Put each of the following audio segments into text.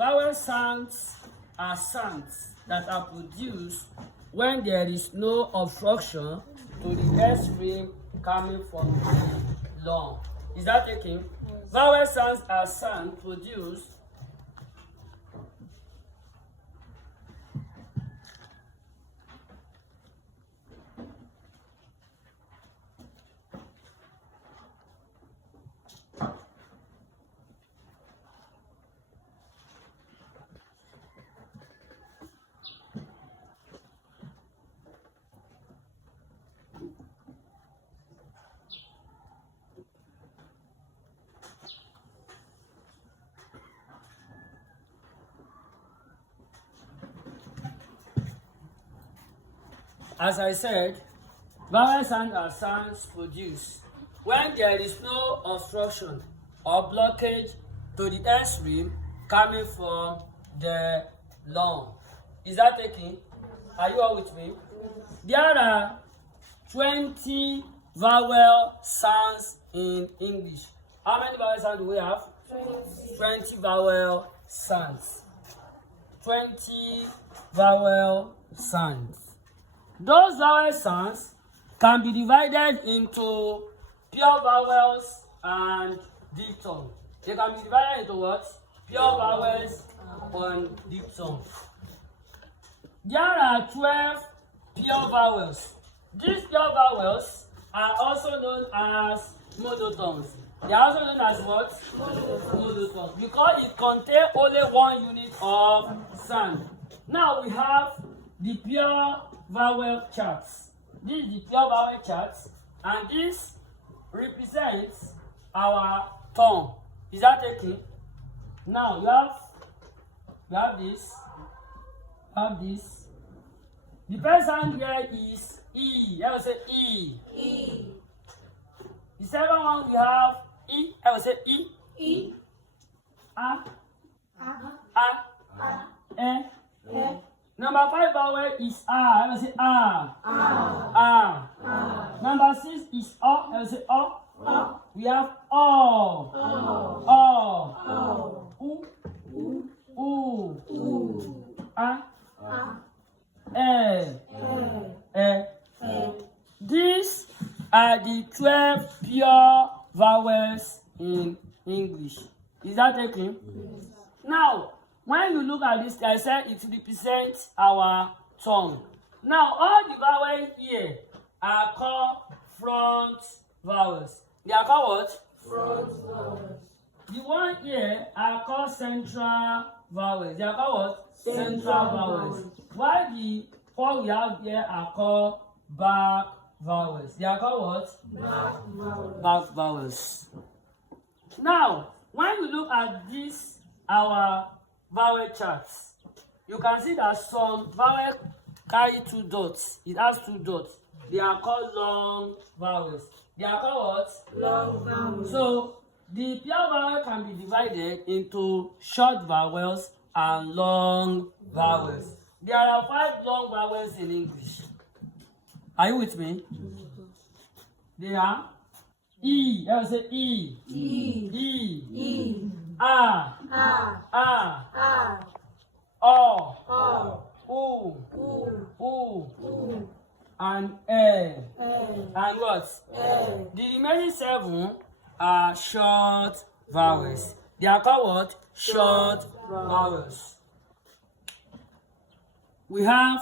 vowel sounds are sounds that are produced when there is no obstruction to the air stream coming from the lung. Is that taken? Yes. Vowel sounds are sounds produced as I said, vowel sounds are sounds produced when there is no obstruction or blockage to the airstream coming from the lung. Is that taken? Are you all with me? There are 20 vowel sounds in English. How many vowel sounds do we have? 20 vowel sounds. 20 vowel sounds. Those vowel sounds can be divided into pure vowels and diphthong. They can be divided into what? Pure vowels and diphthong. There are 12 pure vowels. These pure vowels are also known as monotones. They are also known as what? Monotones. Because it contains only one unit of sound. Now we have the pure vowel charts. This is the pure vowel charts, and this represents our tongue. Is that taken? Now you have this. The first sound here is E. I will say E. E. The second one we have E. I will say E. E. A. Number 5 vowel is A. I will say A. Number 6 is O. I will say O. We have O. U. A. These are the 12 pure vowels in English. Is that taken? Yes. Now, when you look at this, I said it represents our tongue. Now, all the vowels here are called front vowels. They are called what? Front vowels. The one here are called central vowels. They are called what? Central vowels. While the four we have here are called back vowels. They are called what? Back vowels. Back vowels. Now, when you look at this, our vowel charts, you can see that some vowels carry 2 dots. It has 2 dots. They are called long vowels. They are called what? Long vowels. So the pure vowel can be divided into short vowels and long vowels. There are 5 long vowels in English. Are you with me? They are E. I will say E. A. O. And A. And what? The remaining 7 are short vowels. They are called what? Short vowels. We have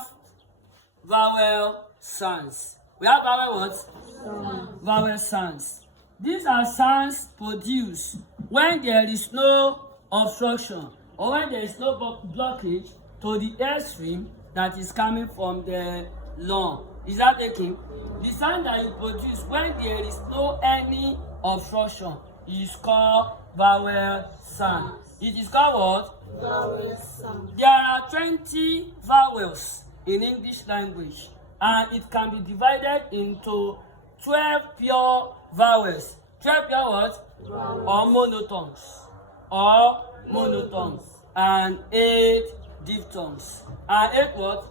vowel sounds. We have vowel what? Vowel sounds. These are sounds produced when there is no obstruction or when there is no blockage to the airstream that is coming from the lung. Is that taken? The sound that you produce when there is no any obstruction is called vowel sound. It is called what? Vowel sound. There are 20 vowels in English language, and it can be divided into 12 pure vowels. 12 pure what? Vowels. Monotones. And 8 diphthongs. And 8 what?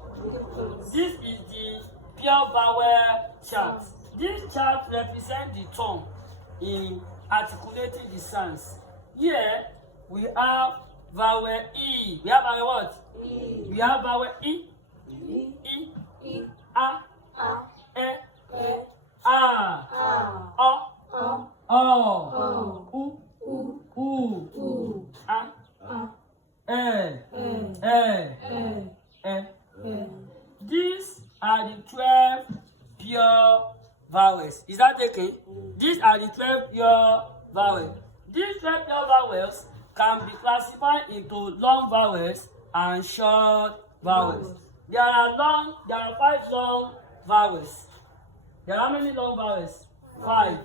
This is the pure vowel chart. This chart represents the tongue in articulating the sounds. Here we have vowel E. We have vowel what? E. We have vowel E. E. E. E. A. A. E. E. A. A. O. O. O. U. U. U. U. A. A. E. E. E. E. E. E. These are the 12 pure vowels. Is that okay? These are the 12 pure vowels. These 12 pure vowels can be classified into long vowels and short vowels. There are 5 long vowels. There are how many long vowels? 5.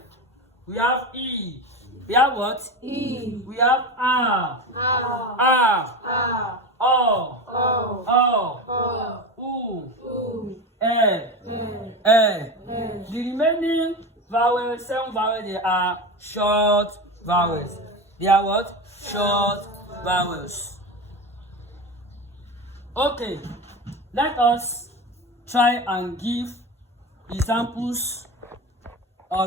We have E. We have what? E. We have A. A. A. A. O. O. O. O. U. U. E. E. E. E. The remaining vowels, 7 vowels, they are short vowels. They are what? Short vowels. Okay, let us try and give examples